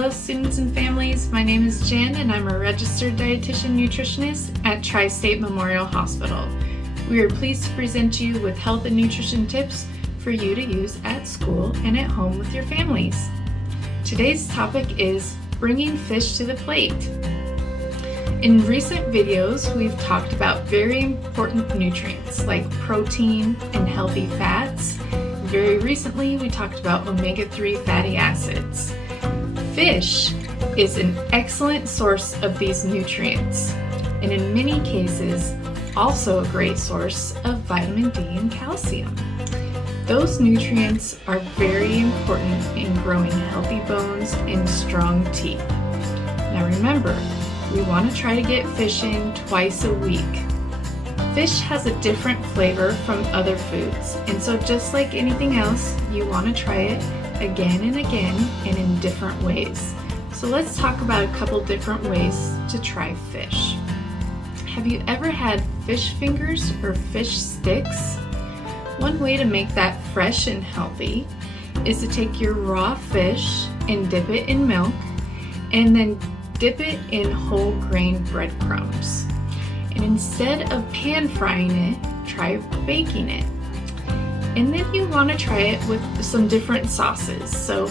Hello students and families, my name is Jen and I'm a registered Dietitian Nutritionist at Tri-State Memorial Hospital. We are pleased to present you with health and nutrition tips for you to use at school and at home with your families. Today's topic is bringing fish to the plate. In recent videos, we've talked about very important nutrients like protein and healthy fats. Very recently, we talked about omega-3 fatty acids. Fish is an excellent source of these nutrients, and in many cases, also a great source of vitamin D and calcium. Those nutrients are very important in growing healthy bones and strong teeth. Now remember, we want to try to get fish in twice a week. Fish has a different flavor from other foods, and so just like anything else, you want to try it again and again and in different ways. So let's talk about a couple different ways to try fish. Have you ever had fish fingers or fish sticks? One way to make that fresh and healthy is to take your raw fish and dip it in milk, and then dip it in whole grain breadcrumbs. And instead of pan frying it, try baking it. And then you want to try it with some different sauces. So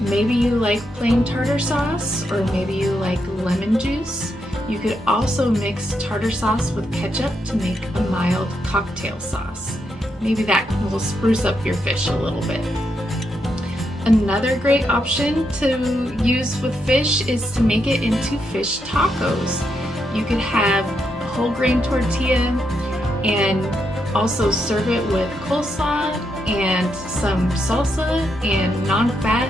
maybe you like plain tartar sauce, or maybe you like lemon juice. You could also mix tartar sauce with ketchup to make a mild cocktail sauce. Maybe that will spruce up your fish a little bit. Another great option to use with fish is to make it into fish tacos. You could have whole grain tortilla and also serve it with coleslaw and some salsa and non-fat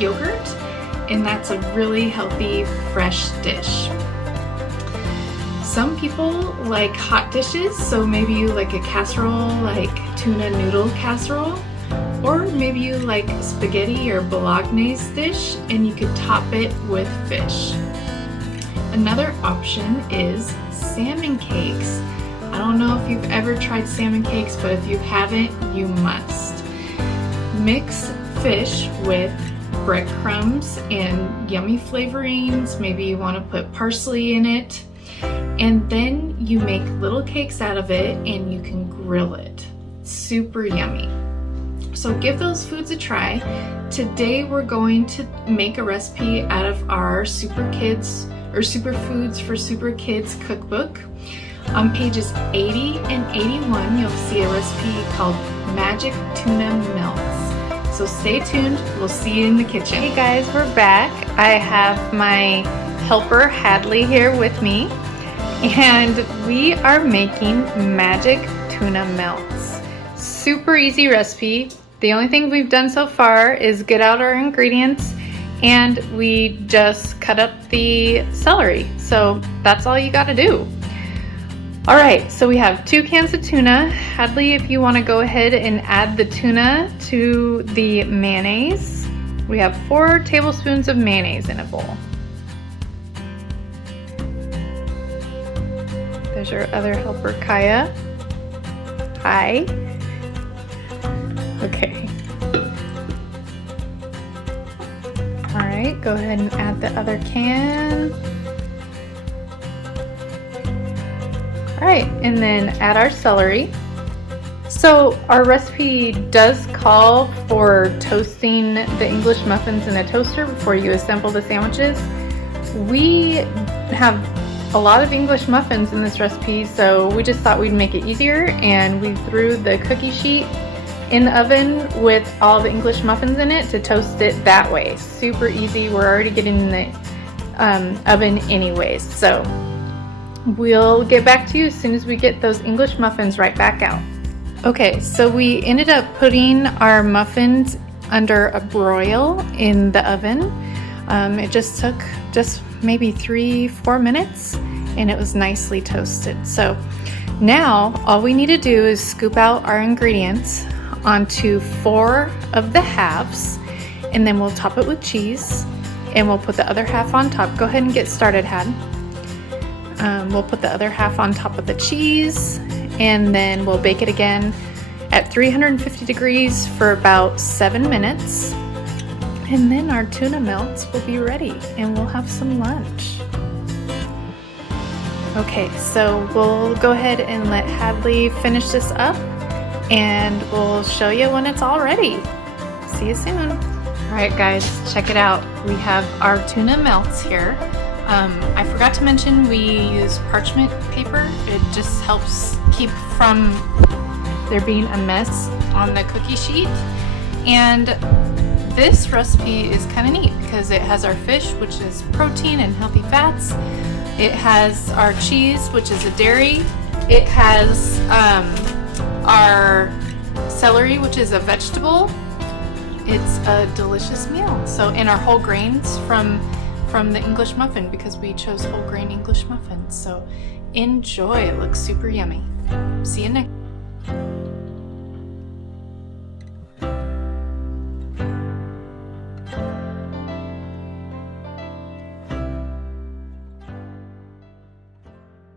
yogurt, and that's a really healthy fresh dish. Some people like hot dishes, so maybe you like a casserole like tuna noodle casserole, or maybe you like spaghetti or bolognese dish and you could top it with fish. Another option is salmon cakes. I don't know if you've ever tried salmon cakes, but if you haven't, you must. Mix fish with breadcrumbs and yummy flavorings. Maybe you want to put parsley in it. And then you make little cakes out of it and you can grill it. Super yummy. So give those foods a try. Today we're going to make a recipe out of our Super Kids or Superfoods for Super Kids cookbook. On pages 80 and 81, you'll see a recipe called Magic Tuna Melts. So stay tuned, we'll see you in the kitchen. Hey guys, we're back. I have my helper Hadley here with me, and we are making Magic Tuna Melts. Super easy recipe. The only thing we've done so far is get out our ingredients, and we just cut up the celery. So that's all you gotta do. All right, so we have 2 cans of tuna. Hadley, if you wanna go ahead and add the tuna to the mayonnaise. We have 4 tablespoons of mayonnaise in a bowl. There's your other helper, Kaya. Hi. Okay. All right, go ahead and add the other can. All right, and then add our celery. So our recipe does call for toasting the English muffins in a toaster before you assemble the sandwiches. We have a lot of English muffins in this recipe, so we just thought we'd make it easier, and we threw the cookie sheet in the oven with all the English muffins in it to toast it that way. Super easy. We're already getting in the oven anyways, so we'll get back to you as soon as we get those English muffins right back out. Okay, so we ended up putting our muffins under a broil in the oven. It just took maybe 3-4 minutes, and it was nicely toasted. So now all we need to do is scoop out our ingredients onto 4 of the halves, and then we'll top it with cheese, and we'll put the other half on top. Go ahead and get started, Had. We'll put the other half on top of the cheese, and then we'll bake it again at 350 degrees for about 7 minutes. And then our tuna melts will be ready and we'll have some lunch. Okay, so we'll go ahead and let Hadley finish this up and we'll show you when it's all ready. See you soon. All right guys, check it out. We have our tuna melts here. I forgot to mention we use parchment paper. It just helps keep from there being a mess on the cookie sheet. And this recipe is kind of neat because it has our fish, which is protein and healthy fats. It has our cheese, which is a dairy. It has our celery, which is a vegetable. It's a delicious meal. So, and our whole grains from the English muffin, because we chose whole grain English muffins. So enjoy, it looks super yummy. See you next.